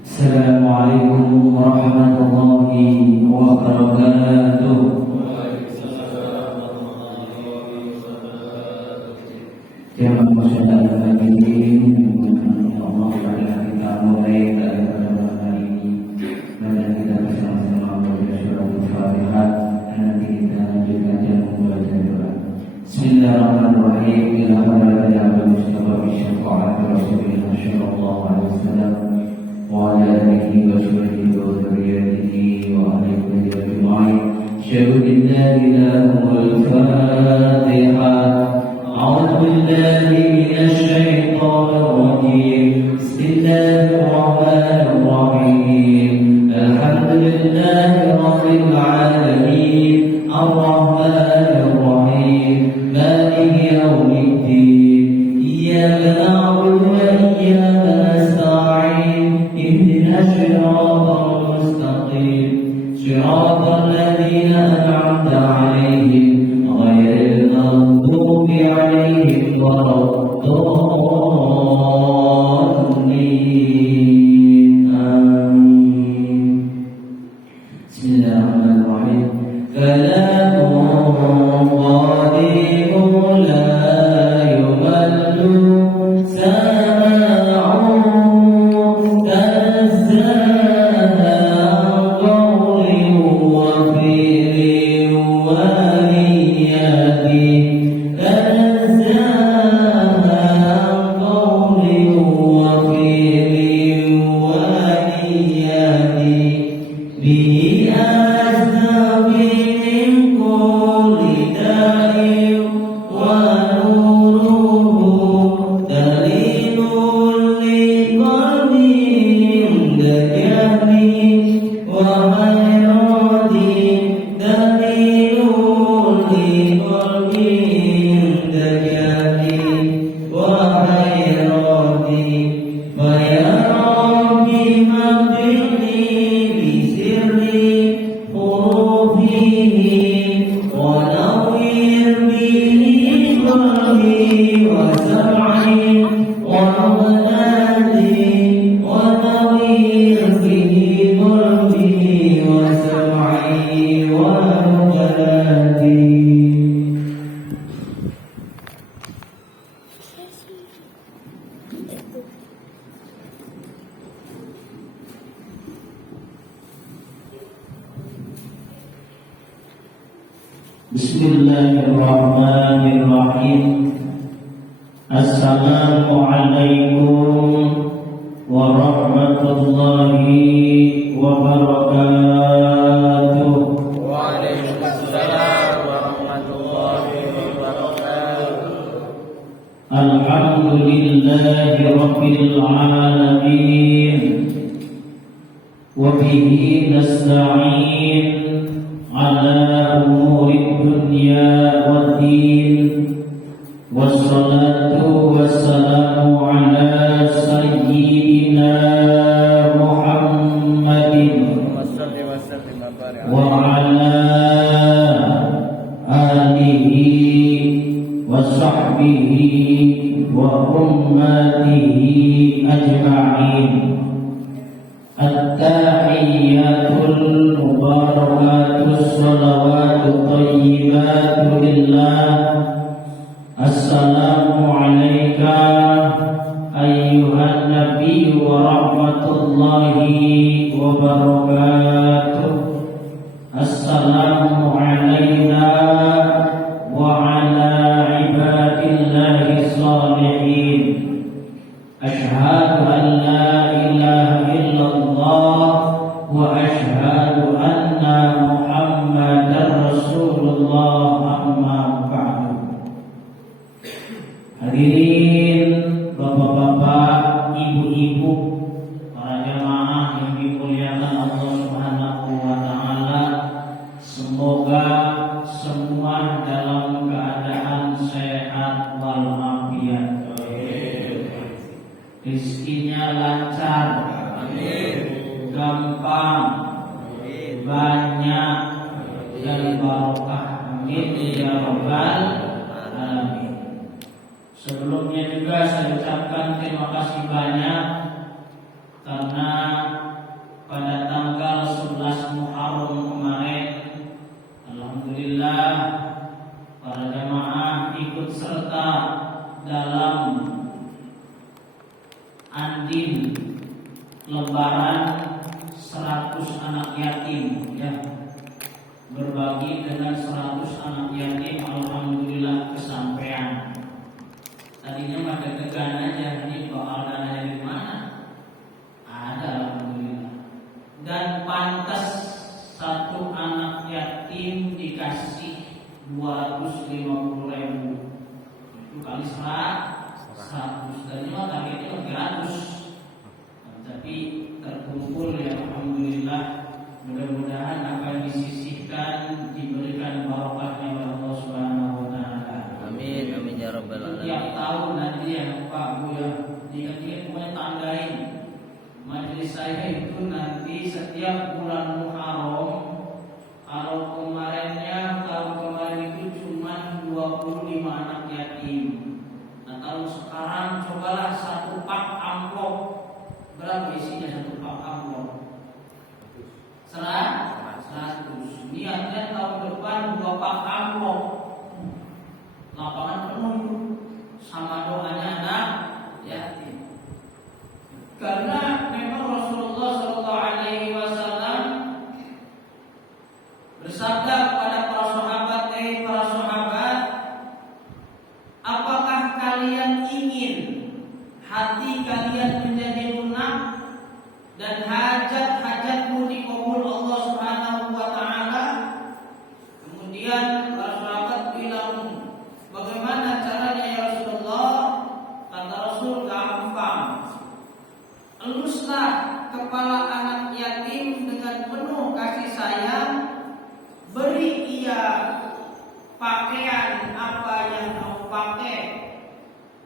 Assalamualaikum warahmatullahi wabarakatuh. Terima kasih Allah pada kita mulai dari pada hari ini dan kita bersama-sama membaca surah Al-Fatihah dan nanti kita lanjutkan dan membaca doa. Bismillahirrahmanirrahim. Alhamdulillah Mustafa bisyafa'at Rasulullah sallallahu alaihi wasallam wa ala alihi wa sahbihi wa dzurriyyatihi wa ahli baitihi ajma'in. Syahadu la ilaha al-Fatihah. أعوذ بالله من الشيطان الرجيم. بسم الله الرحمن الرحيم. الحمد لله رب العالمين الرحمن الرحيم مالك يوم الدين إياك نعبد وإياك نستعين اهدنا الصراط المستقيم صراط الذين أنعمت عليهم غير المغضوب عليهم ولا الضالين آمين. بسم الله الرحمن الرحيم. فلا قادر لا يمل سماعه تنزل عن قول وفعل ونية Bismillahirrahmanirrahim. Assalamualaikum warahmatullahi wabarakatuh. Waalaikumsalam warahmatullahi wabarakatuh. Alhamdulillahi rabbil alamin. Wa bihi nasta'in ala umuri dunya waddin. Wassalatu wassalamu ala sayyidina Muhammadin wa ala alihi wa sahbihi wa ummatihi ajma'in. At-tahiyyatul mubarakatus salawatut thayyibatu lillah. Assalamu alayka ayyuhan nabiy wa rahmatullahi wa barakatuh. Assalamu alayna wa ala ibadillahi shalihin. Ashhadu an la ilaha illallah wa ashhadu anna Muhammadar Rasulullah, amma ba'du. Hadirin bapak-bapak, ibu-ibu, para jamaah yang dimuliakan Allah Subhanahu wa taala, semoga semua dalam keadaan sehat walafiat. Rizkinya lancar, gampang, banyak dan barokah. Amin ya rabbal alamin. Sebelumnya juga saya ucapkan terima kasih banyak karena Andin lebaran 100 anak yatim ya. Berbagi dengan 100 anak yatim, alhamdulillah kesampaian. Tadinya mah deg-degan aja, ini bakal dana dari mana? Ada, alhamdulillah. Dan pantas satu anak yatim dikasih 250.000. Itu kali 100. Tadinya mah targetnya 300. Tapi terkumpul ya, alhamdulillah. Mudah-mudahan apa yang disisihkan diberikan barokahnya oleh Allah Subhanahu wa taala. Amin, amin ya rabbal alamin. Tiap tahun nanti ya Pak Bu ya, diingat-ingat pokoknya tandain. Majelis saya itu nanti setiap bulan Muharram. Kalau kemarin itu cuma 25 anak yatim. Nah kalau sekarang cobalah satu pak amplop. Berapa isinya satu pak amplop? 100. Niatnya tahun depan 2 pak amplop. Lapangan penuh sama doanya anak yatim. Karena memang Rasulullah SAW bersabda kepada para sahabat, apakah kalian ingin hati kalian menjadi lunak dan hajat-hajatmu dikabul Allah Subhanahu wa taala? Kemudian para sahabat bilang, bagaimana caranya ya Rasulullah? Kata Rasul, gampang. Eluslah kepala anak yatim dengan penuh kasih sayang, beri ia pakaian apa yang kau pakai.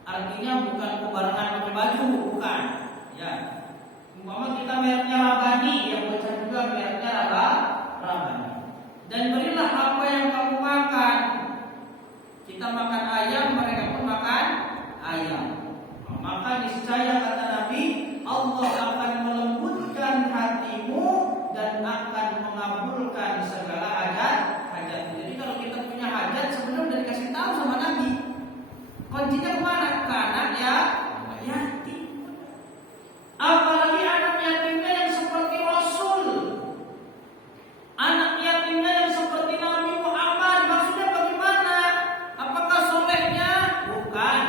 Artinya bukan kebarangan pakai baju, bukan. Ya. Umpama kita mereknya Rabani, yang bocah juga mereknya Rabani. Dan berilah apa yang kamu makan. Kita makan ayam, mereka pun makan ayam. Maka niscaya kata Nabi, Allah akan melembutkan hatimu dan akan mengabulkan segala hajat. Jadi kalau kita punya hajat sebenarnya udah dikasih tahu sama Nabi. Kuncinya kemana? Ke anak ya yatim. Apalagi anak yatimnya yang seperti Rasul, anak yatimnya yang seperti Nabi Muhammad. Maksudnya bagaimana? Apakah solehnya? Bukan.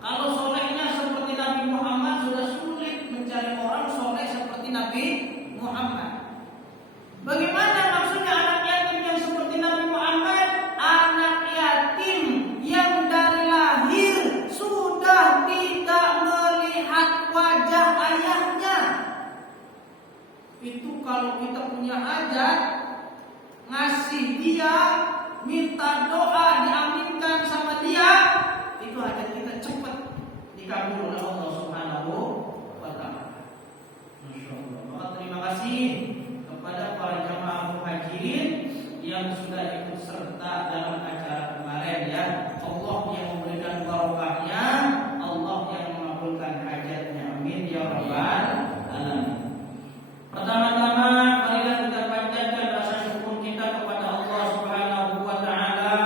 Kalau solehnya seperti Nabi Muhammad, sudah sulit mencari orang soleh seperti Nabi Muhammad. Bagaimana maksudnya anak yatim yang seperti Nabi Muhammad? Anak yatim yang dari lahir sudah tidak melihat wajah ayahnya. Itu kalau kita punya hajat, ngasih dia, minta doa diaminkan sama dia, itu hajat kita cepat dikabul oleh Allah Subhanahu wa taala. Masyaallah. Maka terima kasih kepada para jamaah muhajirin yang sudah ikut serta dalam acara kemarin ya. Allah yang memberikan barokahnya, Allah yang mengabulkan hajatnya. Amin ya rabbal alamin. Pertama-tama marilah kita panjatkan rasa syukur kita kepada Allah Subhanahu wa taala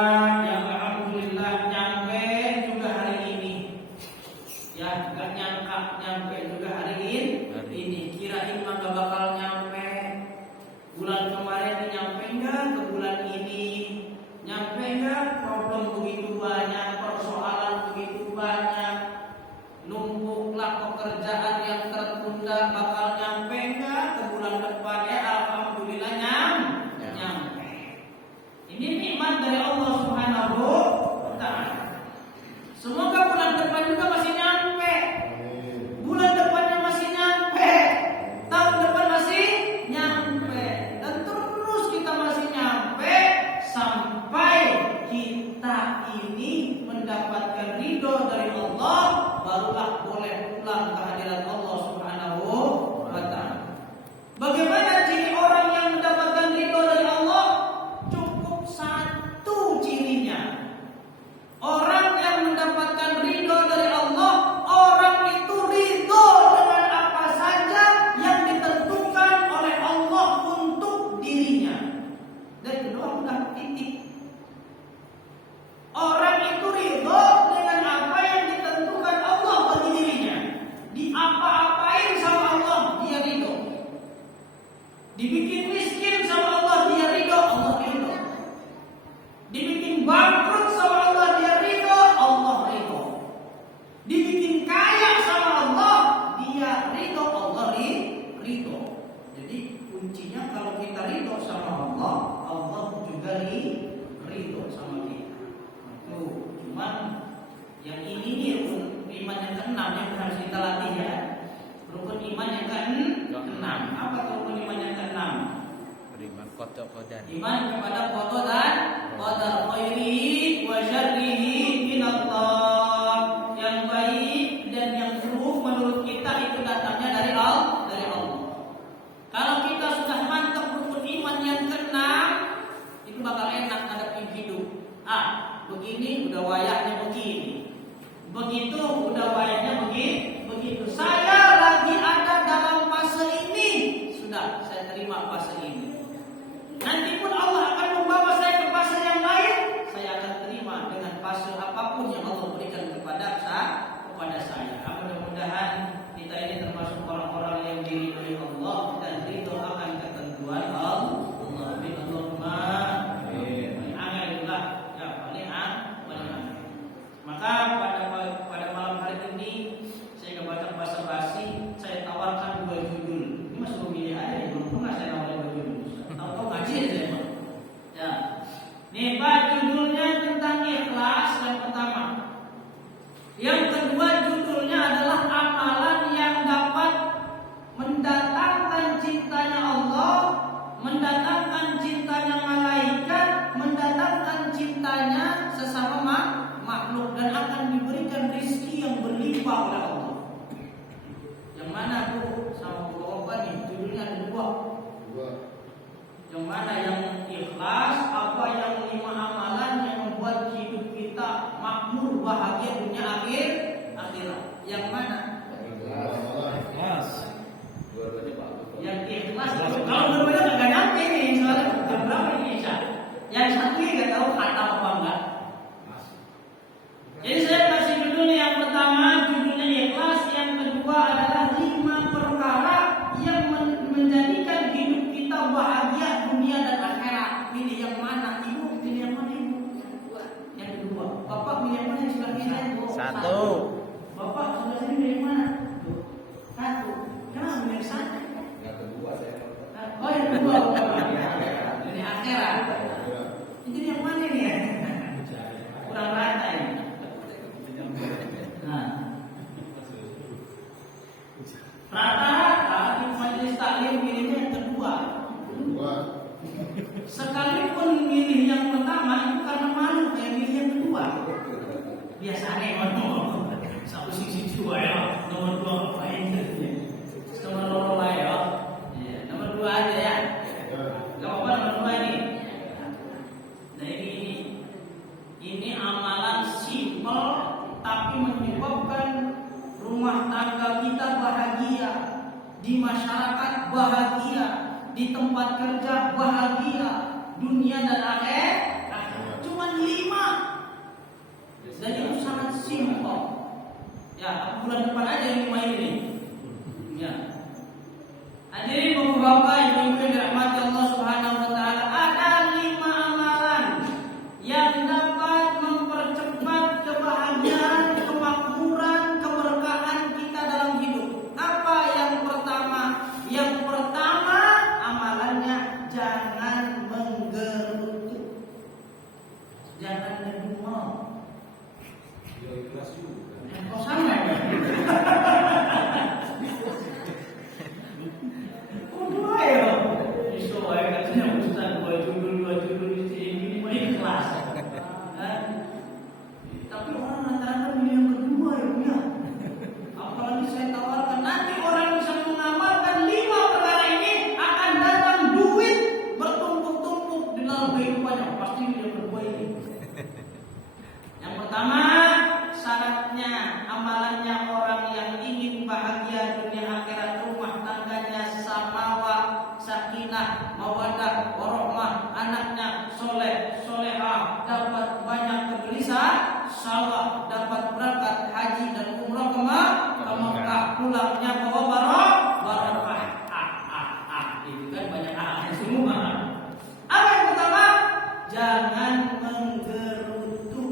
yang alhamdulillah nyampe juga hari ini. Ya, enggak nyampe juga hari ini. Kirain mah enggak bakal nyampe. Bulan kemarin nyampe enggak ke bulan ini? Nyampe enggak? Problem begitu banyak, persoalan begitu banyak. Numpuklah pekerjaan yang tertunda, bakal nyampe enggak ke bulan depan? Ya alhamdulillah nyampe. Ini nikmat dari Allah Subhanahu wa taala. Semoga bulan depan juga masih nyampe. Bulan depannya masih nyampe. Tahun depan masih nyampe. Dan terus kita masih nyampe sampai kita ini mendapatkan ridho dari Allah, barulah boleh pulang ke hadirat qadar. Iman kepada qada dan qadar khairihi wa syarrihi minallah. Yang baik dan yang buruk menurut kita itu datangnya dari Allah. Kalau kita sudah mantap rukun iman yang keenam, itu bakal enak ngadepin hidup. Begini udah wayahnya begini. Begitu udah wayahnya begitu. Saya lagi ada dalam fase ini, sudah saya terima fase ini. Nanti pun Allah akan membawa saya ke fase yang lain, saya akan terima dengan fase apapun yang Allah berikan kepada saya. Mudah-mudahan kita ini termasuk orang-orang yang diridhoi Allah dan ridho akan ketentuan Allah. Allahumma amin. Alhamdulillah. Ya, paling maka pada malam hari ini saya kebaca basa-basi, saya tawarkan 2 judul. Ini masih memilih aja, belum pernah saya tawarkan 2 judul. Tahu ngaji aja emang. Ya. Nih Pak, judulnya tentang ikhlas yang pertama. Yang kedua judulnya adalah amalan yang dapat mendatangkan cintanya Allah, mendatangkan cintanya malaikat, mendatangkan cintanya sesama makhluk dan akan diberikan rezeki yang berlimpah oleh Allah. Yang mana Bu sama Bu Bapak nih? Judulnya ada 2. Yang mana yang ikhlas? Apa yang 5 amalan yang membuat hidup kita makmur, bahagia dunia akhirat? Yang mana? Ikhlas. Yang ikhlas. Kalau dua-duanya nggak nyampe nih soalnya jam berapa ini Isya? Yang satu ini nggak tahu kata apa enggak. Jadi saya kasih judulnya yang pertama judulnya ikhlas, yang kedua adalah 5 perkara yang menjadikan hidup kita bahagia dunia dan akhirat. Pilih yang mana? Ibu pilih yang mana Ibu? Yang kedua. Bapak pilih yang mana yang sebelah kiri? 1. Bapak sebelah sini pilih yang mana? 1. Kenapa pilih 1? Yang kedua saya. Oh yang kedua. Ini akhirat. Jadi yang mana nih ya? Kurang rata ini. Rata-rata di majelis taklim pilihnya yang kedua. Sekalipun milih yang pertama itu karena malu kayak milih yang kedua. Biasanya ngomong satu sisi 2 ya, nomor 2 ngapain? Nomor 2 ya. Iya, nomor 2 aja ya. Gak apa-apa nomor 2 ini. Nah ini amalan simpel tapi menyebabkan rumah tangga kita bahagia, di masyarakat bahagia, di tempat kerja bahagia, dunia dan akhirat. Cuma 5. Dan itu sangat simpel. Ya, bulan depan aja yang 5 ini. Ya. Hadirin Bapak-bapak, Ibu-ibu yang dirahmati Allah Subhanahu wa taala, ada 5 amalan yang dapat mempercepat kebahagiaan, kemakmuran, keberkahan kita dalam hidup. Apa yang pertama? Yang pertama amalannya jangan menggerutu. Jangan ngedumel. Ya ikhlas juga. Kok sama ya? Oh 2 ya? Iso aja katanya Ustaz 2 judul di sini mau ikhlas. Tapi orang rata-rata milih yang kedua ya punya. Apalagi saya tawarkan nanti orang bisa mengamalkan 5 perkara ini akan datang duit bertumpuk-tumpuk di dalam kehidupannya. Pasti yang kedua ini. Yang pertama syaratnya amalannya orang yang ingin bahagia dunia akhirat, rumah tangganya samawah, sakinah, mawaddah, warahmah, anaknya soleh, solehah, dapat banyak kegelisah, salah, dapat berangkat haji dan umrah ke Mekah, pulangnya bawa barokah. Itu kan banyak semua. Apa yang pertama? Jangan menggerutu.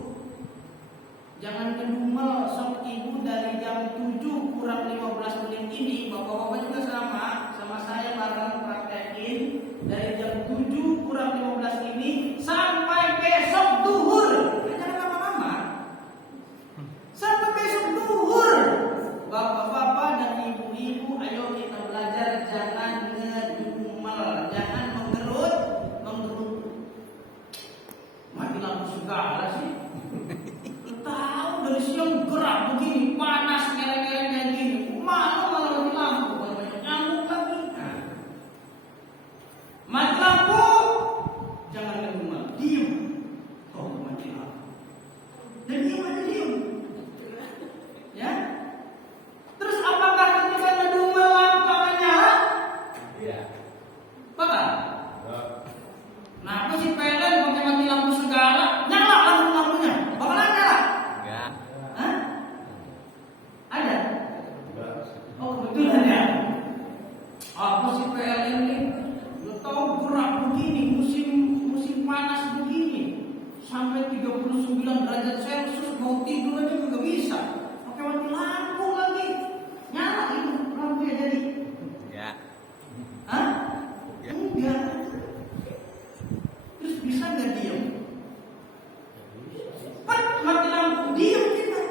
Jangan kedumel. Sok ibu dari jam 7 kurang 15 menit ini, bapak-bapak juga sama saya bareng praktekin dari jam 7 kurang 15 ini sampai besok duhur. Jangan lama-lama. Sampai besok duhur. Bapak-bapak dan ibu-ibu, ayo kita belajar jangan ngedumel, jangan menggerut. musim panas begini sampai 39 derajat Celcius mau tidur aja nggak bisa. Pakai mati lampu lagi. Nyala itu lampunya jadi. Ya. Hah? Ya. Enggak. Terus bisa nggak diam? Mati lampu diam kita.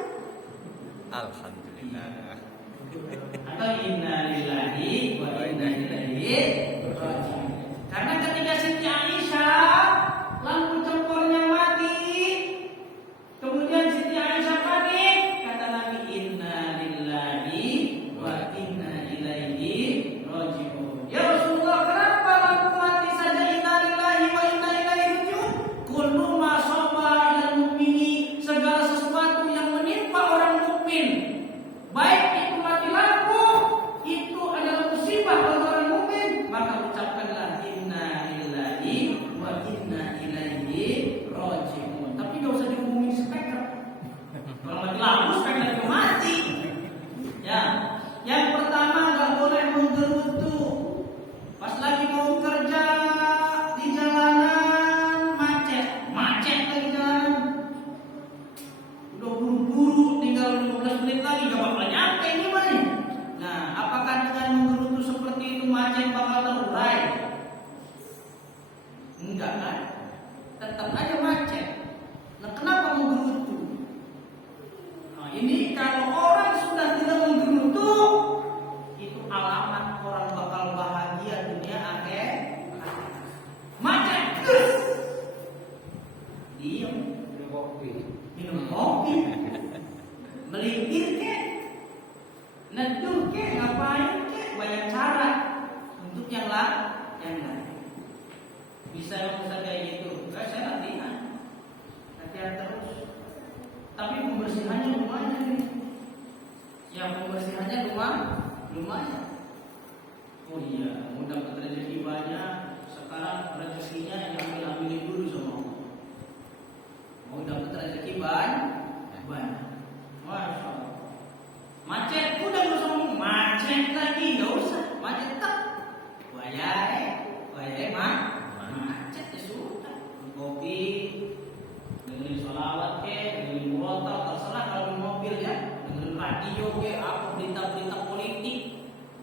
Alhamdulillah. Atau innalillahi wa inna ilaihi raji'un. Karena ketika Siti Aisyah lampu compornya mati, kemudian Siti Aisyah panik, kata Nabi innalillahi wa inna ilaihi raji'un. Ya Rasulullah, kenapa lampu mati saja innalillahi wa inna ilaihi raji'un? Kullu ma saba ilal mu'mini, segala sesuatu yang menimpa orang mukmin, baik itu mati lampu, itu adalah musibah bagi orang mukmin, maka ucapkanlah inna lillahi wa inna ilaihi raji'un. Tapi nggak usah dihubungin speaker. Kalau mati lampu speaker itu mati. Ya, yang pertama nggak boleh menggerutu. Pas lagi mau kerja di jalanan macet lagi jalan. Udah buru-buru, tinggal 15 menit lagi gak bakal nyampe ini mah. Nah, apakah dengan menggerutu seperti itu macet bakal terurai? Enggak kan? Tetap aja macet. Nah, kenapa menggerutu? Nah, ini kalau orang sudah tidak menggerutu, itu alamat orang bakal bahagia dunia akhir. Macet, diam. Minum kopi, melintir ke, neduh ke, ngapain ke, banyak cara untuk yang lain. Bisa kayak gitu. Saya latihan terus. Tapi pembersihannya lumayan nih. Yang pembersihannya lumayan. Oh iya, mudah rezeki banyak. Sekarang rezekinya yang ambil dulu sama Allah. Mau dapat rezeki banyak. Masya Allah. Macet udah nggak usah ngomong macet lagi, nggak usah macet tak. Wayai macet ya sudah. Kopi, dengerin sholawat ke, dengerin murotal, terserah kalau di mobil ya. Dengerin radio ke, apa berita-berita politik,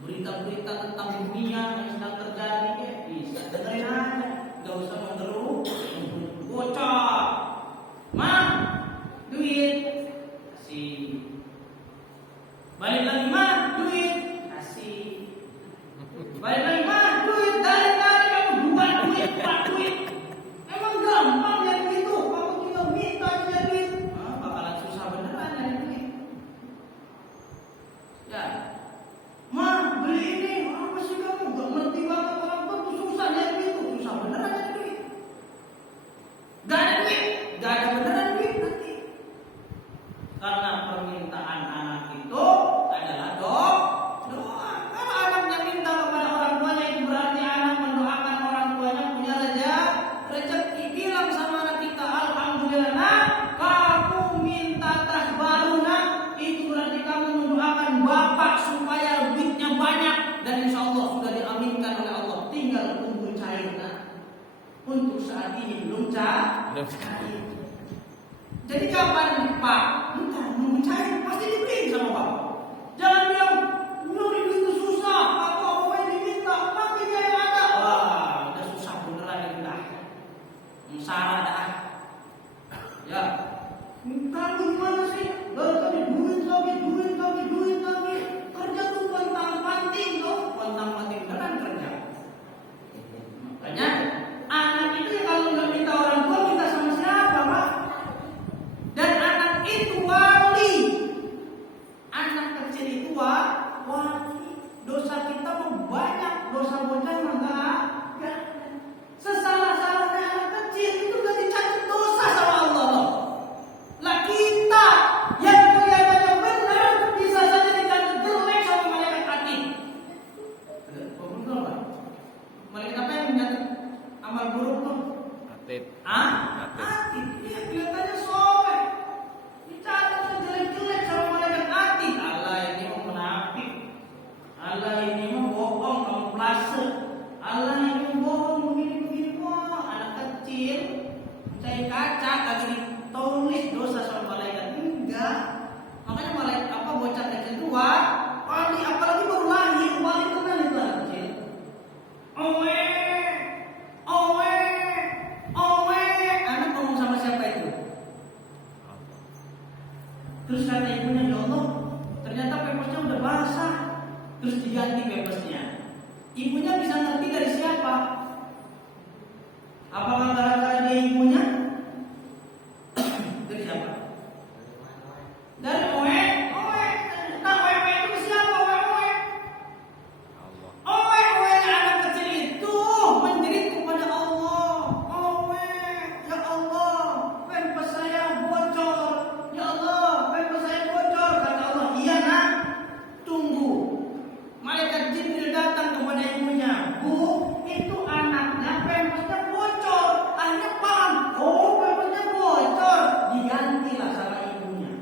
berita-berita tentang dunia yang sedang terjadi ke, bisa dengerin aja. Nggak usah mengeluh, bocor. Ma, duit kasih. Balik lagi ma, duit kasih. Balik lagi ma, duit dari kamu buat duit. Emang gampang ya gitu? Kamu tinggal minta aja duit. Bakalan susah beneran nyari duit. Ya, ma beli ini apa sih kamu? Gak ngerti banget orang tuh susah nyari duit tuh, susah beneran nyari duit. Gak ada duit. Gak ada beneran duit nanti. Karena permintaan anak itu adalah doa. Kalau anaknya minta kepada orang tuanya, itu berarti anak mendoakan orang tuanya punya rezeki. Bilang sama anak kita, alhamdulillah nak, kamu minta tas baru nak. Itu berarti kamu mendoakan bapak supaya duitnya banyak. Dan insya Allah sudah diaminkan oleh Allah. Tinggal tunggu cair nak. Untuk saat ini belum cair. Jadi kapan Pak? Entah, belum cair pasti diberi sama Bapak. Jangan bilang nyuri duit itu susah. Apa yang diminta? Pakai dia yang ada. Wah, udah susah beneran ya kita. Salah dah. Ya. Kamu gimana sih? Lagi duit lagi. Kerja tuh pantang-panting tuh. Pantang-panting beneran kerja. Makanya anak itu kalau nggak minta orang tua, minta sama siapa, Pak? Dan anak itu wali. Anak kecil itu wali. Dosa kita banyak, dosa bocah enggak. Sesalah-salahnya anak kecil itu udah dicatat dosa sama Allah. Lah kita yang kelihatannya benar bisa saja dicatat jelek sama malaikat hati. Betul Pak? Malaikat apa yang mencatat amal buruk tuh? Atid. Atid. Dia kelihatannya soleh. Dicatat jelek-jelek sama malaikat atid. Allah ini mau munafik. Allah ini mau bohong, kamu plase. Allah ini mau bohong begini. Wah, anak kecil kecil, mecahin kaca, kagak ditulis dosa sama malaikat. Enggak. Makanya malaikat bocah kecil tua, apalagi baru lahir, paling kenal itu anak kecil. Owe, anak ngomong sama siapa itu? Terus kata ibunya, ya Allah, ternyata pampersnya udah basah. Terus diganti pampersnya. Ibunya bisa ngerti dari siapa? Apakah gara-gara dia ibunya? Dari siapa? Dari Owe. Nah, Owe itu siapa? Owe. Owe, anak kecil itu menjerit kepada Allah. Owe, ya Allah, pampers saya bocor. Ya Allah, pampers saya bocor. Kata Allah, iya nak, tunggu. Malaikat Jibril datang kepada ibunya. Bu, itu anaknya pampersnya bocor. Akhirnya paham, oh pampersnya bocor. Digantilah sama ibunya.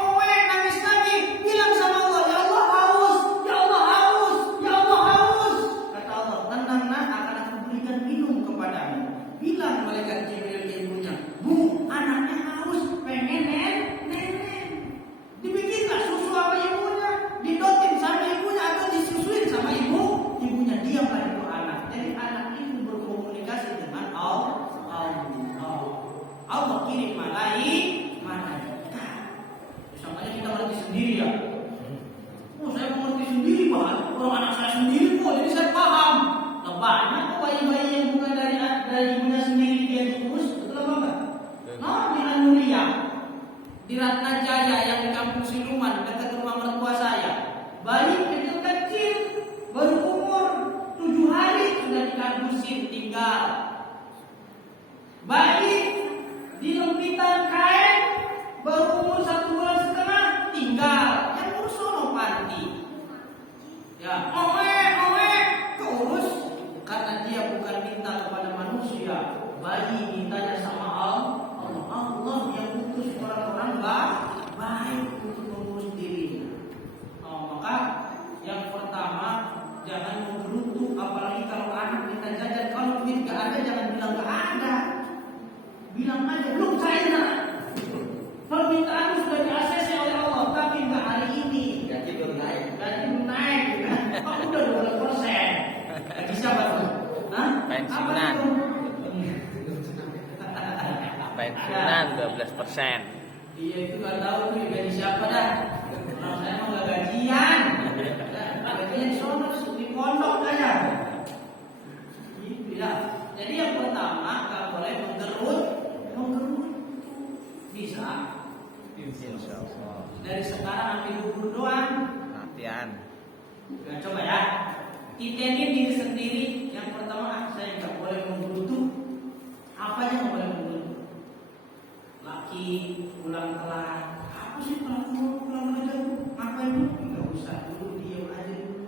Owe, nangis lagi. Bilang sama Allah, ya Allah haus, ya Allah haus, ya Allah haus. Kata Allah, tenang nak, akan aku berikan minum kepadamu. Bilang malaikat Jibril ke ibunya, Bu, anaknya haus, pengen nenek. Dibikinlah susu sama ibunya, didotin sama ibunya atau disusuin sama ibunya. Diamlah itu anak. Jadi anak itu berkomunikasi dengan Allah. Allah kirim malaikat. Sampai kita ngerti sendiri ya. Saya mengerti sendiri banget. Kalau anak saya sendiri kok, jadi saya paham. Nah, banyak kok bayi-bayi yang bukan dari ibunya sendiri dia diurus, betul apa enggak? Nah, di Anuria, di Ratna Jaya yang di Kampung Siluman dekat rumah mertua saya, bayi kecil baru umur 7 hari sudah dikardusin tinggal. Bayi di lempitan kain baru umur 1 bulan setengah tinggal. Yang urus sono panti. Ya, Owe, keurus karena dia bukan minta kepada manusia. Bayi mintanya sama Allah yang utus orang-orang baik untuk mengurus dirinya. Maka yang pertama, jangan menggerutu, apalagi kalau anak minta jajan. Kalau duit gak ada, jangan bilang gak ada. Bilang aja, belum saya. Permintaanmu sudah di-ACC oleh Allah, tapi gak hari ini. Gaji belum naik. Kamu udah 12%. Gaji siapa tuh? Pensiunan. Pensiunan 12%. Iya itu gak tahu tuh gaji siapa dah. Kalau saya mau gak gajian. Gajinya di sono di pondok aja. Gitu ya. Jadi yang pertama gak boleh menggerut. Bisa. Insya Allah. Dari sekarang sampai gugur doang. Latihan. Nah, coba ya. Kita ini diri sendiri. Yang pertama saya gak boleh menggerutu. Apa aja gak boleh menggerutu. Laki pulang telat. Apa sih pulang aja? Ngapain lu? Enggak usah dulu, diam aja dulu.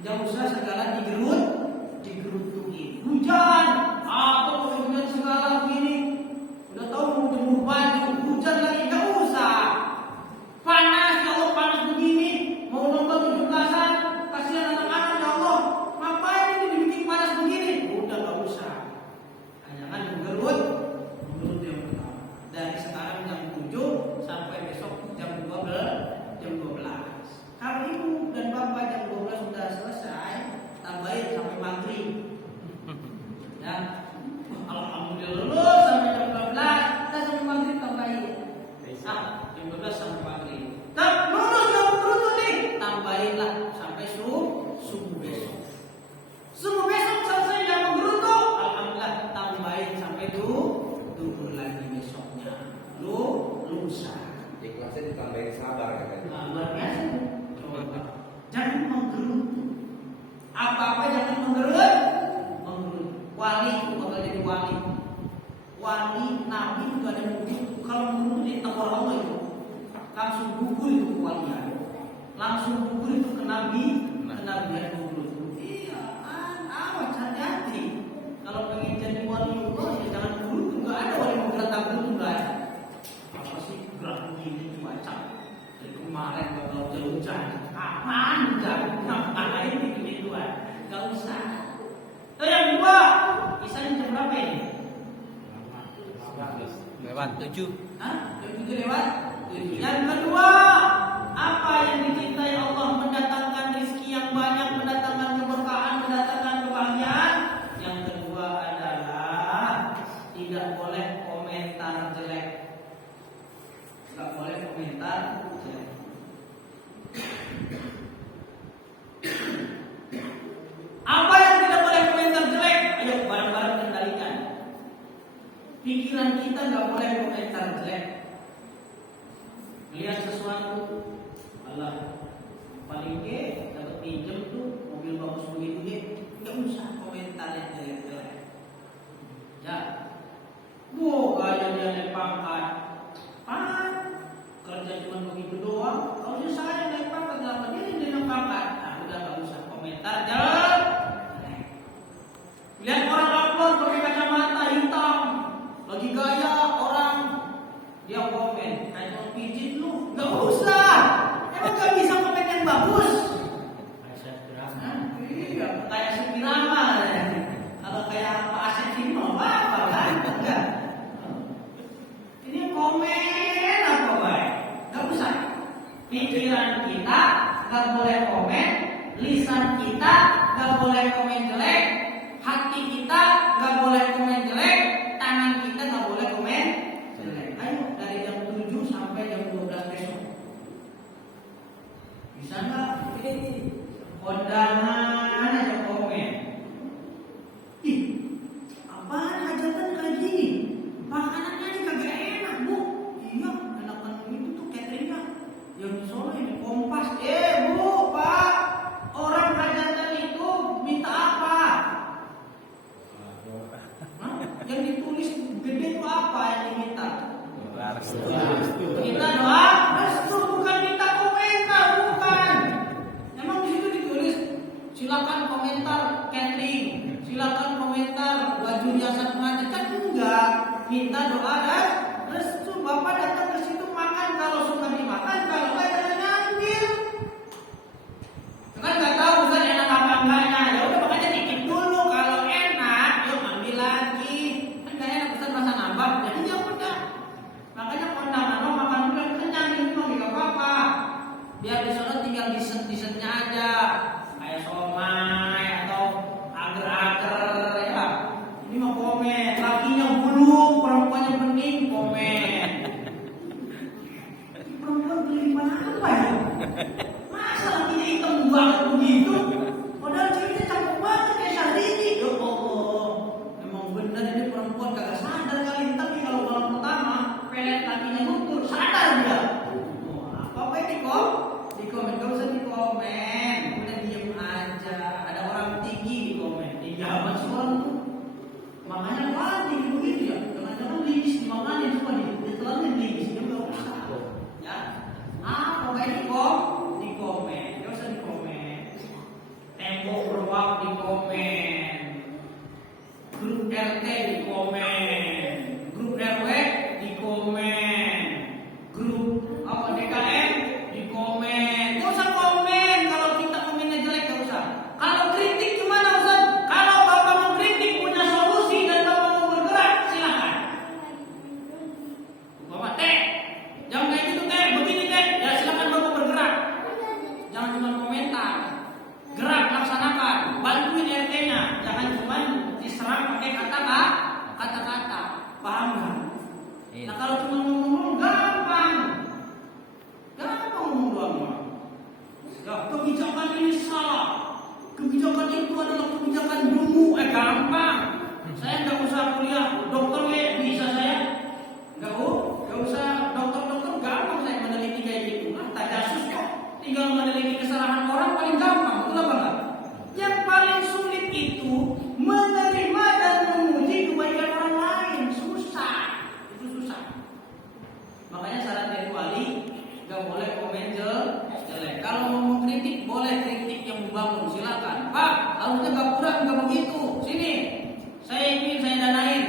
Jangan usah segala digerutuin. Hujan. Apa kalau hujan segala begini? Udah tahu mau jemur baju, hujan lagi enggak usah. Panas, ya Allah panas begini. Mau nonton 17-an, kasihan anak-anak ya Allah. Ngapain ini dibikin panas begini? Udah enggak usah. Jangan menggerut yang pertama. Dari sekarang jam 7 sampai besok jam 12. Kalau ibu dan bapak jam 12 sudah selesai, tambahin sampai maghrib. Ya, alhamdulillah sampai jam 12, kita sampai maghrib tambahin. Jam 12 sampai maghrib. Lulus jam 7 nih, tambahinlah sampai subuh besok. Subuh besok selesai jam beruntung, alhamdulillah tambahin sampai duhur lagi besoknya. Lusa. Ikhlasnya ditambahin sabar ya kan. Luar biasa. Jangan menggerutu. Apa-apa jangan menggerutu. Wali itu bakal jadi wali. Wali Nabi juga ada begitu. Kalau menggerutu ditawar Allah itu langsung gugur itu kewalian. Langsung gugur itu ke Nabi, kenabian gugur. Iya, awas hati-hati. Kalau pengen jadi wali Allah ya jangan gerutu. Enggak ada wali mau gerak gerutu enggak ada. Apa sih gerak begini cuaca? Dari kemarin bakal hujan. Apaan hujan? Ngapain bikin itu Pak. Gak usah. Terus yang kedua, kisahnya jam berapa ini? Lewat 7. Hah? Jam 7 lewat? 7. Yang kedua, apa yang dicintai Allah? Mendatangkan rezeki yang banyak, mendatangkan keberkahan, mendatangkan kebahagiaan. Yang kedua adalah tidak boleh komentar jelek. Tidak boleh komentar jelek. Apa yang tidak boleh komentar jelek? Ayo bareng-bareng kendalikan. Pikiran kita nggak boleh komentar jelek. Lihat sesuatu, Allah paling ke dapat pinjam tuh mobil bagus begitu dia, nggak usah komentar yang jelek-jelek. Ya, kayak dia naik pangkat, kerja cuma begitu doang. Kalau saya naik pangkat, kenapa dia naik pangkat? Nah, udah nggak usah komentar jelek. Lihat orang upload pakai kacamata hitam, lagi gaya orang, dia komen kayak mau pijit lu, nggak usah. Emang nggak bisa komen yang bagus? Iya, kayak Supirama. Kalau kayak Pak Asep Cino, apa kan? Enggak. Ini komen apa baik? Nggak usah. Pikiran kita nggak boleh komen, lisan kita nggak boleh komen jelek. Hati kita nggak boleh komen jelek, tangan kita nggak boleh komen jelek. Ayo dari jam 7 sampai jam 12 besok. Bisa nggak? Kondangan aja komen. Ih, apaan hajatan kayak gini? Makanannya ini kagak enak, Bu. Iya, enakan itu tuh cateringnya. Yang di Solo ini Kompas. Bu, Pak, orang hajatan itu minta apa? Yang ditulis gede itu apa yang diminta? Kita doa restu, bukan minta komentar, bukan. Emang di situ ditulis silakan komentar catering, silakan komentar baju hiasan pengantin, kan enggak. Minta doa dan restu. Bapak datang ke situ makan, kalau suka dimakan, kalau enggak jangan ngambil. Kan nggak tahu besar enak apa enggaknya. Ya udah makanya dikit dulu, kalau enak yuk ambil lagi. Kan nggak enak besar masa nambah, jadi ya udah. Makanya kondangan lo makan dulu kenyang ini mah nggak apa-apa. Biar di sana tinggal diset-disetnya aja, kayak somai atau agar-agar ya. Ini mah komen, lakinya buluk, perempuannya bening, komen. Perempuan beli mana apa ya? Masa lakinya hitam banget begitu? Padahal ceweknya cakep banget kayak Syahrini. Ya Allah, emang bener ini perempuan kagak sadar kali. Tapi kalau malam pertama pelet lakinya luntur, sadar dia. Apa ini kok? Di komen, gak usah di komen. Udah diem aja. Ada orang tinggi di komen. Apa sih orang tuh? Makanya tinggi begitu ya. Jangan-jangan lingis di mana cuma di telannya lingis. Dia nggak usah. Ya. Pokoknya di komen. Gak usah di komen. Tembok beruang di komen. Grup RT di komen. Grup RW di komen. Grup DKM di komen. Gak usah komen. Kalau kita komennya jelek gak usah. Kalau kritik gimana Ustaz? Kalau Bapak mau kritik punya solusi dan Bapak mau bergerak, silakan. Bapak jangan kayak gitu begini ya silakan Bapak bergerak. Jangan cuma komentar. Gerak, laksanakan, bantuin RT-nya. Jangan cuma diserang pakai kata-kata. Paham nggak? Nah kalau cuma ngomong gampang ngomong doang. Ya, kebijakan ini salah. Kebijakan itu adalah kebijakan dungu. Gampang. Saya nggak usah kuliah dokter bisa saya. Nggak usah dokter gampang saya meneliti kayak gitu. Tajasus kok. Tinggal meneliti kesalahan orang paling gampang. Betul apa enggak? Yang paling sulit itu menerima dan memuji kebaikan orang lain. Susah. Itu susah. Makanya saran dari wali nggak boleh komen jelek. Kalau mau kritik boleh kritik yang membangun, silakan. Pak, harusnya nggak kurang, nggak begitu. Sini, saya ingin saya danain.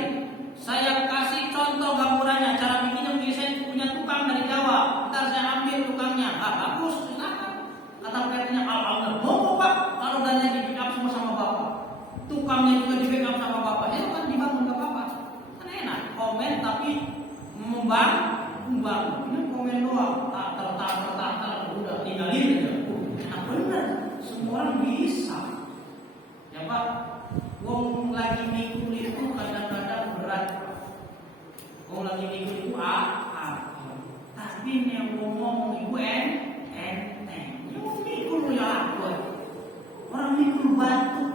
Saya kasih contoh gambarannya, cara bikinnya begini. Saya punya tukang dari Jawa. Ntar saya ambil tukangnya. Bagus, silakan. Kata PT-nya, alhamdulillah. Mau Pak, kalau dananya di bisa. Ya Pak, wong lagi mikul itu kadang-kadang berat. Wong lagi mikul itu tapi yang ngomong ibu enteng. Yang mikul ya aku. Orang mikul batu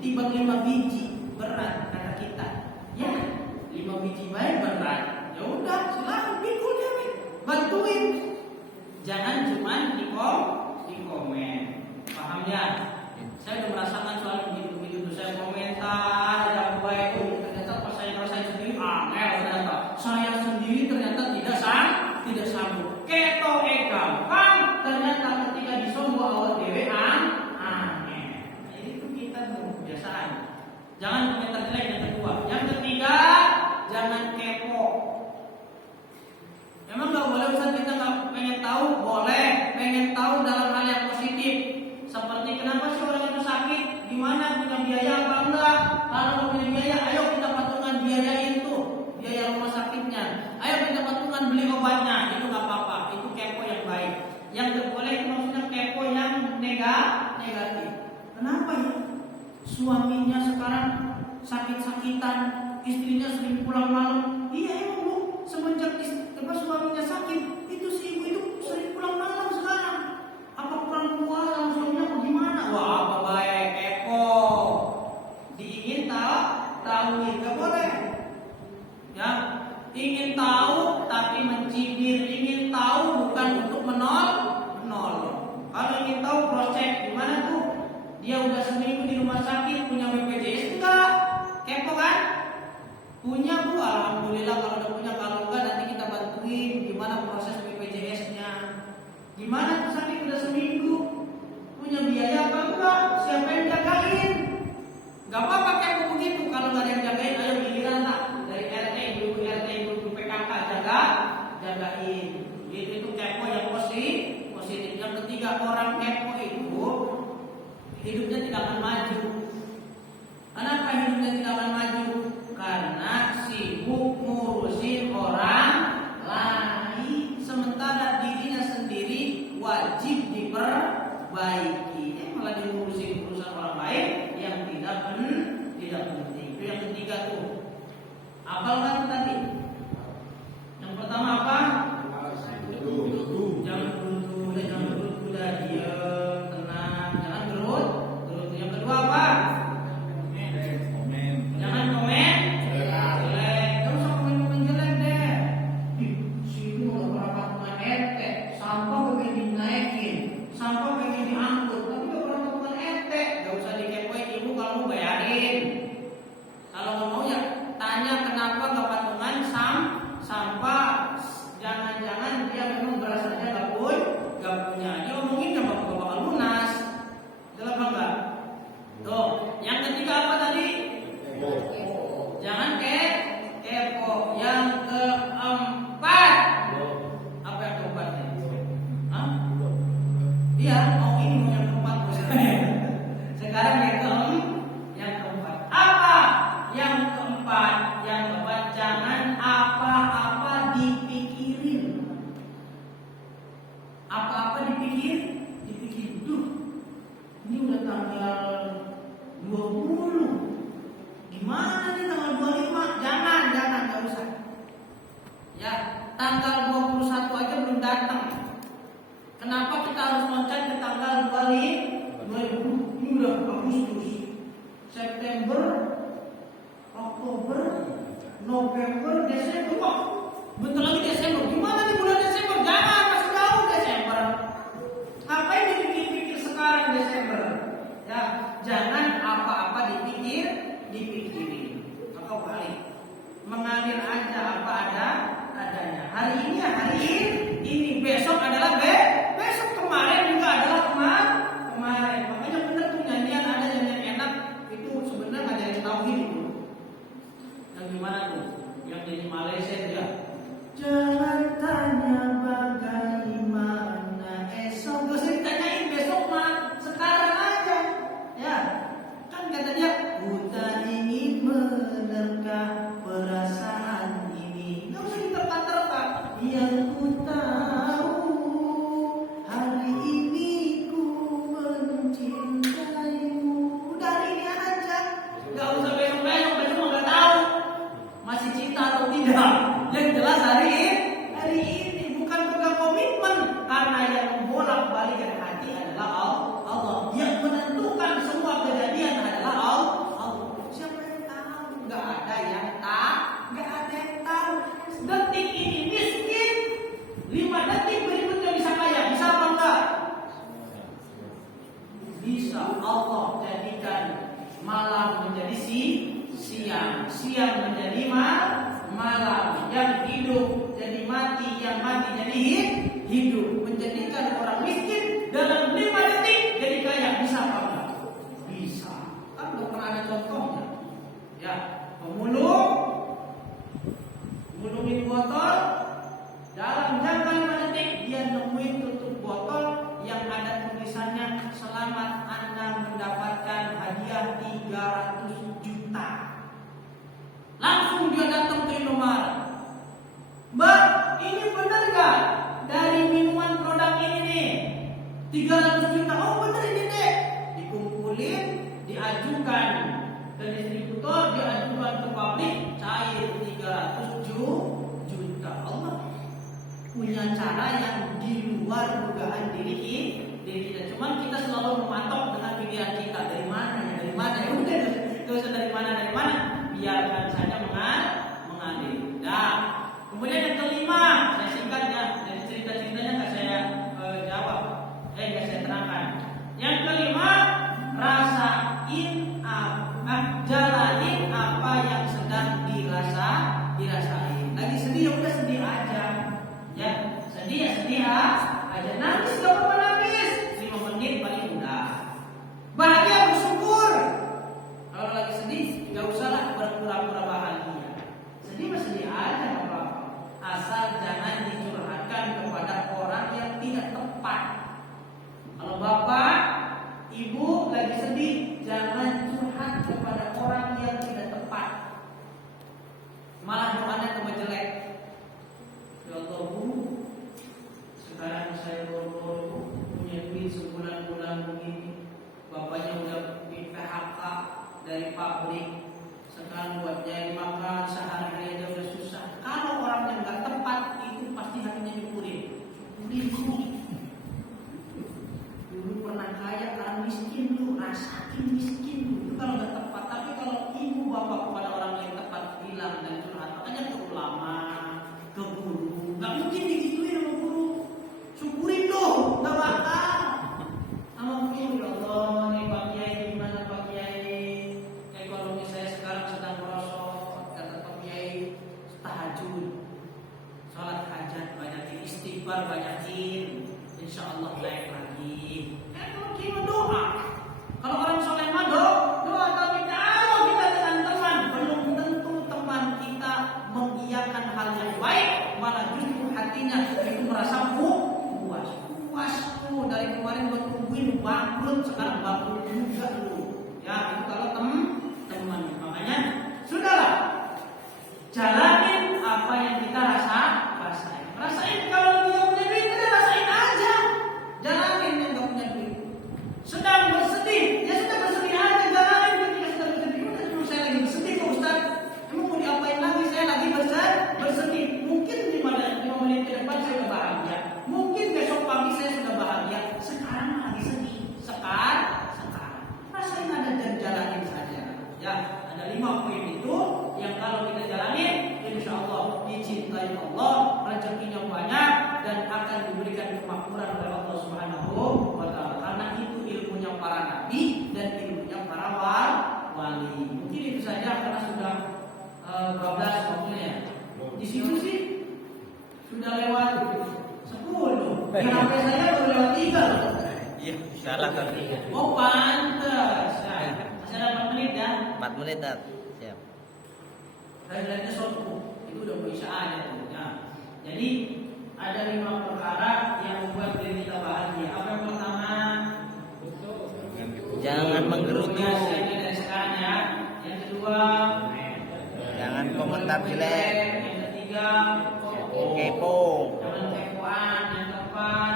tiba 5 biji berat kata kita. Ya, 5 biji baik berat. Ya udah, silakan pikul dia, bantuin. Jangan cuma di komen. Paham ya? Saya udah merasakan soal begitu saya komentar yang baik ternyata pas saya rasain sendiri ternyata saya sendiri ternyata tidak sanggup. Keto gampang ternyata ketika disombo awal dewe aneh. Itu kita kebiasaan. Jangan komentar jelek yang kedua. Yang ketiga, jangan kepo. Memang nggak boleh Ustaz, kita nggak pengen tahu, boleh pengen tahu dalam hal yang positif. Seperti kenapa sih orang itu sakit, gimana, punya biaya apa enggak? Kalau nggak punya biaya, ayo kita patungan biayain tuh biaya rumah sakitnya. Ayo kita patungan beli obatnya, itu nggak apa-apa. Itu kepo yang baik. Yang nggak boleh itu maksudnya kepo yang negatif. Kenapa ya? Suaminya sekarang sakit-sakitan, istrinya sering pulang malam. Iya emang Bu, semenjak suaminya sakit, itu si ibu itu sering pulang malam sekarang. Apa kurang puas sama suaminya apa gimana? Wah, apa baik kepo. Diingin tahu nggak boleh. Ya, ingin tahu tapi mencibir, ingin tahu bukan untuk menolong. Kalau ingin tahu cross-check gimana tuh? Dia udah seminggu di rumah sakit, punya BPJS enggak? Kepo kan? Punya Bu, alhamdulillah kalau udah punya. Kalau enggak nanti kita bantuin gimana proses BPJS-nya. Gimana tuh sakit udah seminggu? Punya biaya apa enggak? Siapa yang jagain? Gak apa-apa kepo begitu. Kalau nggak ada yang jagain, ayo giliran lah dari RT, ibu PKK jagain. Itu kepo yang positif. Yang ketiga, orang kepo itu hidupnya tidak akan maju. Kenapa hidupnya tidak akan maju? Karena sibuk ngurusin orang lain, sementara dirinya sendiri wajib diperbaiki. Malah diurusin urusan orang lain yang tidak penting. Itu yang ketiga tuh. Apalagi tadi? Yang pertama apa? Jangan gerut, udah diam, tenang, jangan gerut. Yang kedua apa? Jangan komen jelek. Gak usah komen jelek deh. Sini udah berapa patungan RT, sampah pengen dinaikin, sampah pengen diangkut, tapi gak pernah patungan RT. Gak usah dikepoin ibu kalau mau bayarin. Kalau nggak mau ya tanya kenapa gak patungan sampah. Jangan-jangan dia memang berasanya gak punya. Dia omongin gak bakal lunas. Jelas enggak? Tuh, yang ketiga apa tadi? Jangan kepo. Yang keempat, apa yang keempatnya? Hah? Iya, ini mau yang keempat. Sekarang yang keempat. Apa? Yang keempat jangan apa-apa dipikirin. Apa-apa dipikirin. Duh, ini udah tanggal 20. Gimana nih tanggal 25? Jangan, gak usah. Ya, tanggal 21 aja belum datang. Kenapa kita harus loncat ke tanggal 20? Ini udah Agustus, September, Oktober, November, Desember. Wah, bentar lagi Desember. Gimana nih bulan Desember? Jangan, masih tahu Desember. Ngapain dipikir-pikir sekarang Desember? Ya, jangan apa-apa dipikirin. Maka balik, mengalir aja apa adanya. Hari ini ya hari ini, besok adalah besok, kemarin juga adalah kemarin. Makanya bener tuh nyanyian ada nyanyian enak itu sebenarnya ngajarin tauhid itu. Yang gimana tuh? Yang dari Malaysia dia. Jangan tanya malam menjadi siang, siang menjadi malam, yang hidup jadi mati, yang mati jadi hidup, menjadikan orang miskin dalam 5 detik jadi kaya. Bisa apa enggak? Bisa. Kan udah pernah ada contohnya. Ya, mulungin botol dalam jangka 5 detik dia nemuin tutup botol yang ada tulisannya selamat Anda mendapatkan hadiah 300 juta. Langsung dia datang ke Indomaret. Mbak, ini benar gak dari minuman produk ini nih 300 juta? Oh benar ini deh. Dikumpulin, diajukan ke distributor, diajukan ke pabrik, cair 300 juta. Allah punya cara yang di luar dugaan diri kita. Cuman kita selalu mematok dengan pikiran kita, dari mana ya, udah gak usah dari mana, biarkan saja mengalir. Nah, kemudian yang kelima, saya singkat ya, dari cerita-ceritanya nggak saya jawab, nggak saya terangkan. Yang kelima, jalanin apa yang sedang dirasain. Lagi sedih ya udah sedih aja, ya sedih aja. Nangis gak apa-apa, nangis 5 menit paling udah. Bahagia bersyukur. Kalau lagi sedih gak usahlah berpura-pura bahagia. Sedih mah sedih aja gak apa-apa, asal jangan dicurhatkan kepada orang yang tidak tepat. Kalau bapak, ibu lagi sedih, jangan curhat kepada orang yang tidak tepat. Malah doanya tambah jelek. Ya Allah Bu, sekarang saya baru punya duit sebulan-bulan begini, bapaknya udah di PHK dari pabrik, sekarang buat nyari makan sehari-hari aja udah susah. Kalau orang yang nggak tepat itu pasti hatinya syukurin. Dulu pernah kaya karena miskin lu, rasain miskin lu. Itu kalau nggak tepat. Tapi kalau ibu bapak kepada orang yang tepat bilang dan curhat, makanya ke ulama, ke guru, nggak mungkin digituin sama guru. Syukurin dong, nggak bakal. Sama guru, ya Allah, nih Pak Kiai gimana Pak Kiai? Ekonomi saya sekarang sedang merosot. Kata Pak Kiai, tahajud, sholat hajat, banyakin istighfar, banyakin, insya Allah naik lagi. Kalau kita doa, kalau orang soleh mah doa, tapi kalau kita dengan teman, belum tentu teman kita mengiyakan hal yang baik, malah justru hatinya itu merasa puas tuh. Dari kemarin gue tungguin bangkrut, sekarang bangkrut juga lu. Ya itu kalau teman. Makanya sudahlah, jalanin apa yang kita rasain. Kalau dia punya duit, kita rasain aja. Jalanin yang gak punya duit. Sedang bersedih, ya sudah bersedih aja. Jalanin ketika sedang bersedih. Udah dulu saya lagi bersedih Pak Ustaz. Emang mau diapain lagi? Saya lagi bersedih. Mungkin 5 menit ke depan saya udah bahagia. Mungkin besok pagi saya sudah bahagia. Sekarang lagi sedih. Sekarang rasain aja dan jalanin saja. Ya, ada 5 poin itu yang kalau kita jalanin, insya Allah dicintai Allah, rezekinya banyak dan akan diberikan kemakmuran oleh Allah Subhanahu wa Ta'ala. Karena itu ilmunya para nabi dan ilmunya para wali. Mungkin itu saja karena sudah 12 waktunya. Di situ sih sudah lewat 10. Di HP saya baru lewat 3 loh. Iya, salah tadi. Oh pantes. Nah, masih ada 4 menit ya. 4 menit, Tat. Siap. Highlightnya suatu itu udah bisa aja tuh. Nah, jadi ada 5 perkara yang membuat diri kita bahagia. Apa yang pertama? Jangan menggerutu. Dari sekarang ya. Yang kedua, Jangan komentar jelek. Yang ketiga, Kepo. jangan kepoan. Yang keempat,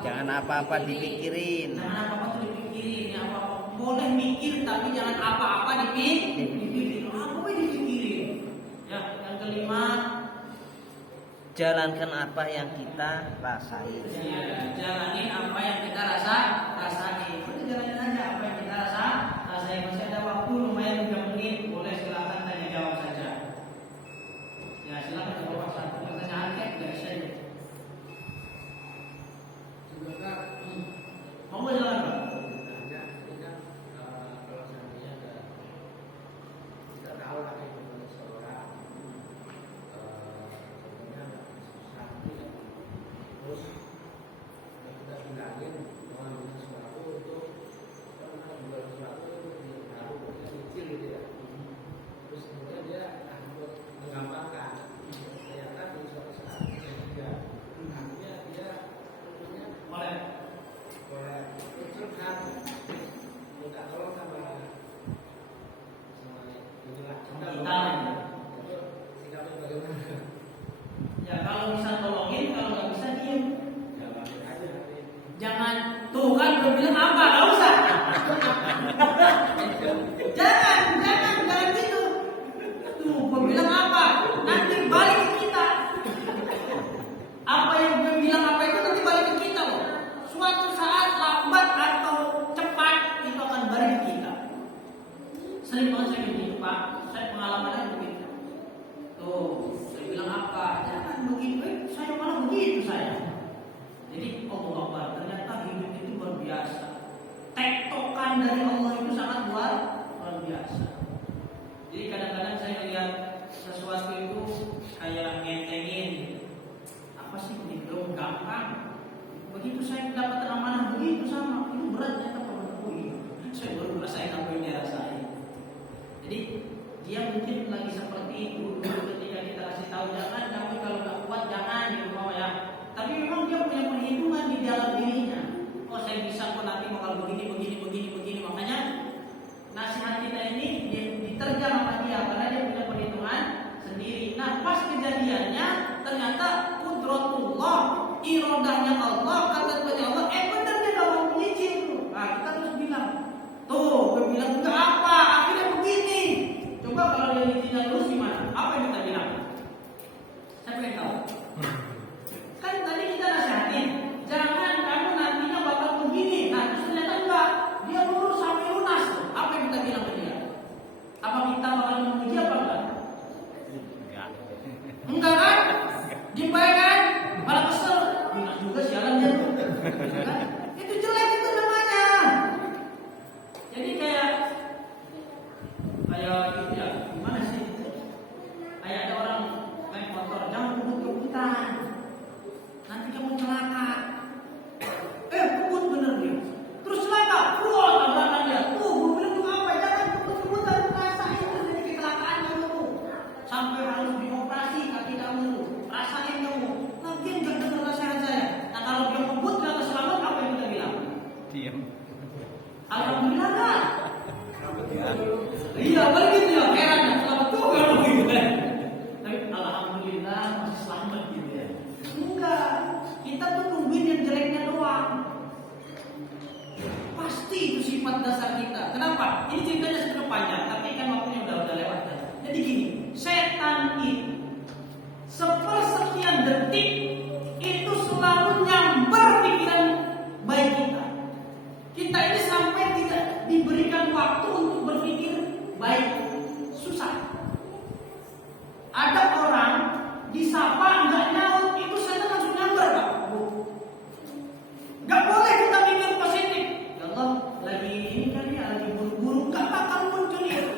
Jangan apa-apa dipikirin. jangan apa-apa tuh dipikirin. Ya, apa-apa boleh mikir tapi jangan apa-apa dipikirin. Apa dipikirin? Ya, yang kelima, Jalankan apa yang kita rasain. ya, jalanin apa yang kita rasain. Udah jalanin aja apa yang kita rasain. Masih ada waktu lumayan 3 menit, boleh silakan tanya jawab saja. Ya silakan jawab satu pertanyaan dari saya. Mau silakan Pak. Kalau seandainya ada misalnya orang punya sesuatu untuk jual sesuatu di taruh kecil gitu ya. Terus kemudian dia untuk menggampangkan ternyata di suatu saat dia artinya dia punya boleh curhat minta tolong sama inilah Kita itu sikapnya bagaimana? ya kalau bisa tolongin, kalau nggak bisa diem. Jalanin aja nanti. Jangan tuh kan belum bilang apa, nggak usah. jangan gitu. Tuh, gue bilang apa, nanti balik ke kita. Apa yang gue bilang apa itu nanti balik ke kita loh. Suatu saat lambat atau cepat itu akan balik ke kita. Sering banget saya begini Pak, saya pengalamannya begitu. Tuh, saya bilang apa, jangan begitu, saya malah begitu saya. Jadi Allah Akbar, ternyata hidup itu luar biasa. Tektokan dari Allah itu sangat luar biasa. Jadi kadang-kadang saya lihat sesuatu itu kayak ngentengin. Apa sih begitu gampang? Begitu saya dapat amanah begitu sama, itu beratnya apa benar? Saya baru merasain apa yang dia rasain. Jadi dia mungkin lagi seperti itu dulu ketika kita kasih tahu jangan, tapi kalau nggak kuat jangan gitu mau ya. Tapi memang dia punya perhitungan di dalam dirinya. Oh saya bisa kok nanti bakal begini. Makanya nasihat kita ini diterjang sama dia karena dia punya perhitungan sendiri. Nah pas kejadiannya ternyata kudratullah, irodahnya Allah, kata-katanya Allah, benar dia gak mau menyicil tuh. Nah kita terus bilang, tuh gue bilang juga apa, akhirnya begini. Coba kalau dia nyicilnya terus gimana? Apa yang kita bilang? Saya pengen tahu. Kan tadi kita nasihatin, jangan kamu nantinya bakal begini. Nah terus ternyata enggak, dia lurus sampai lunas. Apa yang kita bilang ke dia? Apa kita bakal memuji apa enggak? Enggak kan? Jimpai kan? Malah kesel. Lunas juga sialan dia tuh. Itu jelek itu namanya. Jadi kayak itu ya, gimana sih? Kayak ada orang naik motor, jangan kebut-kebutan. Nanti kamu celaka. Kebut bener dia. Terus celaka, keluar tabrakan dia. Tuh, gue bilang juga apa? Jangan kebut-kebutan, rasain itu jadi kecelakaan kamu. Sampai harus dioperasi kaki kamu. Rasain kamu. Mungkin gak dengar nasihat saya. Nah kalau dia kebut ternyata selamat, apa yang kita bilang? Diam. Alhamdulillah kan? Iya, begitu ya. Heran ya, selamat juga loh gitu kan. Tapi alhamdulillah masih selamat gitu ya. Enggak, kita tuh nungguin yang jeleknya doang. Pasti itu sifat dasar kita. Kenapa? Ini ceritanya sudah panjang, tapi kan waktunya udah lewat. Jadi gini, setan itu sepersekian detik itu selalu nyamber pikiran baik kita. Kita ini sampai tidak diberikan waktu untuk berpikir baik, susah. Ada orang disapa nggak nyaut, itu setan langsung nyamber Pak. Nggak boleh kita mikir positif. Ya Allah, lagi ini kali ya, lagi buru-buru, nggak bakal muncul itu.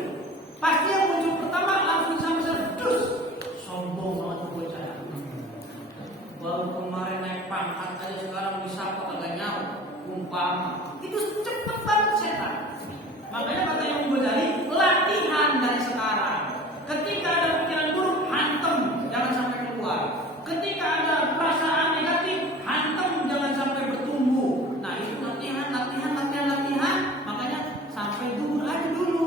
Pasti yang muncul pertama langsung sampai sedus. Sombong banget buat saya. Baru kemarin naik pangkat aja sekarang disapa kagak nyaut. Umpama itu cepet banget setan. Makanya kata Imam Ghazali, latihan dari sekarang. Ketika ada pikiran buruk, hantem, jangan sampai keluar. Ketika ada perasaan negatif, hantem, jangan sampai bertumbuh. Nah itu latihan. Makanya sampai dulu aja dulu.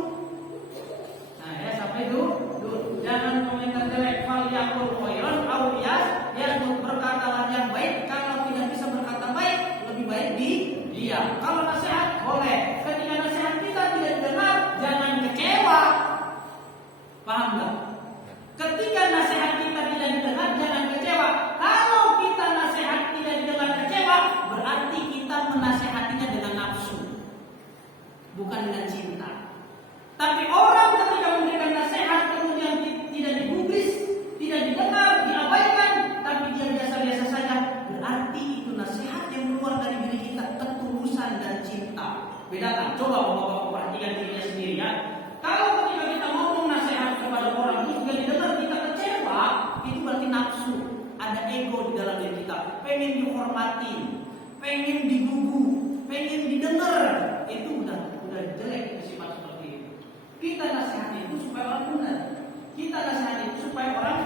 Nah ya sampai dulu. Jangan komentar jelek. Fal yaqul khairan aw berkatalah yang baik. Kalau tidak bisa berkata baik, lebih baik diam. Kalau nasihat boleh. Ketika nasihat kita tidak didengar, jangan kecewa. Paham nggak? Ketika nasihat kita tidak didengar, jangan kecewa. Kalau kita nasihat tidak didengar kecewa, berarti kita menasehatinya dengan nafsu, bukan dengan cinta. Tapi orang ketika memberikan nasihat kemudian tidak digubris, tidak didengar, diabaikan, tapi dia biasa-biasa saja, berarti itu nasihat yang keluar dari diri kita ketulusan dan cinta. Bedakan, coba bapak-bapak perhatikan dirinya sendiri ya. Kalau ketika kita ngomong nasihat kepada orang itu juga didengar kita kecewa, itu berarti nafsu, ada ego di dalam diri kita, pengen dihormati, pengen pengen digugu, pengen didengar, itu udah jelek sifat seperti itu. Kita nasihati itu supaya orang benar. Kita nasihati itu supaya orang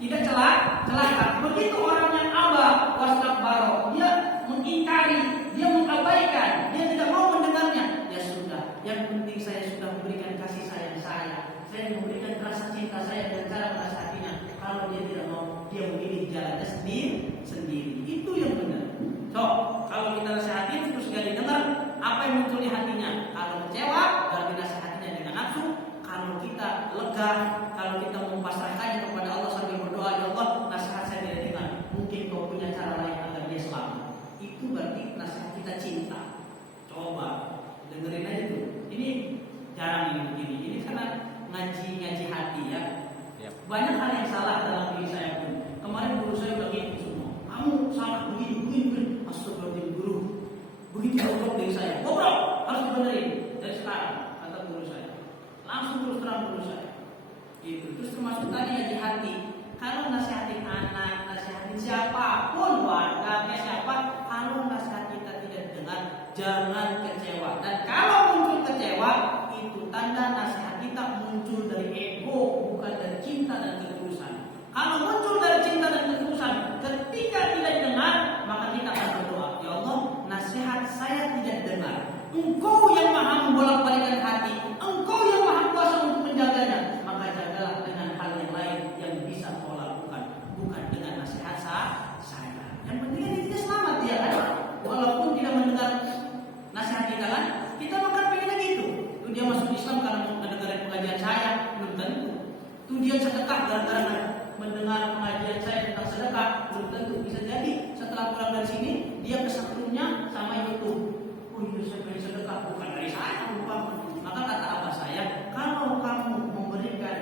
tidak celaka. Begitu orang yang abah wastakbaro, dia mengingkari, dia mengabaikan, dia tidak mau mendengarnya. Ya sudah, yang penting saya sudah memberikan kasih sayang saya memberikan rasa cinta saya dengan cara menasihatinya. Kalau dia tidak mau, dia memilih jalannya sendiri. Itu yang benar. So, kalau kita nasihati terus gak didengar, apa yang muncul di hatinya? Kalau kecewa, berarti nasihatinya dengan nafsu. Kalau kita lega, kalau kita memasrahkannya kepada Allah sambil berdoa, ya Allah, nasihat saya tidak dengar. Mungkin kau punya cara lain agar dia selamat. Itu berarti nasihat kita cinta. Coba dengerin aja tuh. Ini jarang ini begini. Ini karena ngaji hati ya. Banyak hal yang salah dalam diri saya pun. Kemarin guru saya begitu semua. Kamu salah begini. Astagfirullahaladzim guru. Begitu bobrok dari saya. Bobrok harus dibenerin dari sekarang, kata guru saya. Langsung terus terang guru saya. Itu terus termasuk tadi ngaji hati. Kalau nasihatin anak, nasihatin siapapun, warganya siapa, kalau nasihat kita tidak dengar, jangan kecewa. Dan kalau muncul kecewa, itu tanda nasihat kita muncul dari ego, bukan dari cinta dan ketulusan. Kalau muncul dari cinta dan ketulusan, ketika tidak dengar, maka kita akan berdoa, ya Allah, nasihat saya tidak dengar. Engkau yang maha membolak-balikan hati, Engkau yang maha kuasa untuk menjaganya. Maka jagalah dengan hal yang lain yang bisa kau lakukan, bukan dengan nasihat saya. Yang penting dia selamat ya kan, walaupun tidak mendengar nasihat kita kan, kita makan pengennya gitu. Tuh dia masuk Islam karena mendengar pengajian saya, belum tentu. Tuh dia sedekah gara-gara mendengar pengajian saya tentang sedekah, belum tentu. Bisa jadi setelah pulang dari sini dia kesetrunya sama YouTube. Oh itu saya pengen sedekah, bukan dari saya, bukan. Maka kata abah saya, kalau kamu memberikan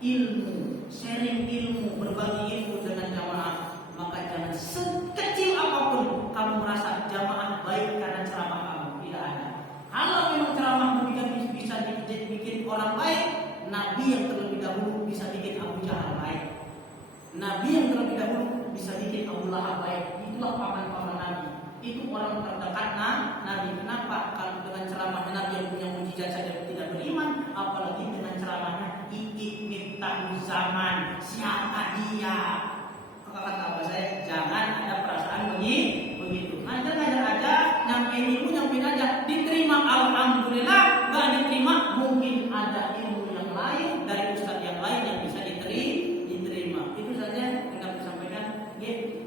ilmu, sharing ilmu, berbagi ilmu dengan jamaah, maka jangan sekecil apapun kamu merasa jamaah baik karena ceramah kamu. Tidak ada. Kalau memang ceramah bisa bikin orang baik, Nabi yang terlebih dahulu bisa bikin Abu Jahal baik. Nabi yang terlebih dahulu bisa bikin Abu Lahab baik. Itulah paman-paman Nabi. Itu orang terdekat Nabi. Kenapa? Kalau dengan ceramahnya Nabi yang punya mujizat saja tidak beriman, apalagi dengan ceramahnya Miftahul Zaman. Siapa dia? Kata abah saya, jangan ada perasaan begitu. Ngajar aja, nyampein aja, diterima alhamdulillah, nggak diterima mungkin ada ilmu yang lain dari ustadz yang lain yang bisa diterima. Itu saja yang kami sampaikan.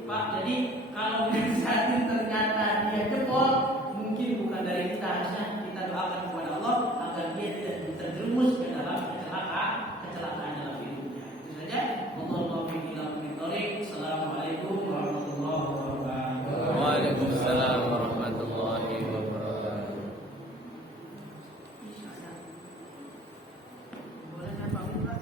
Pak, jadi kalau misalnya ternyata dia jebol, mungkin bukan dari kita, harusnya kita doakan kepada Allah agar dia tidak terjerumus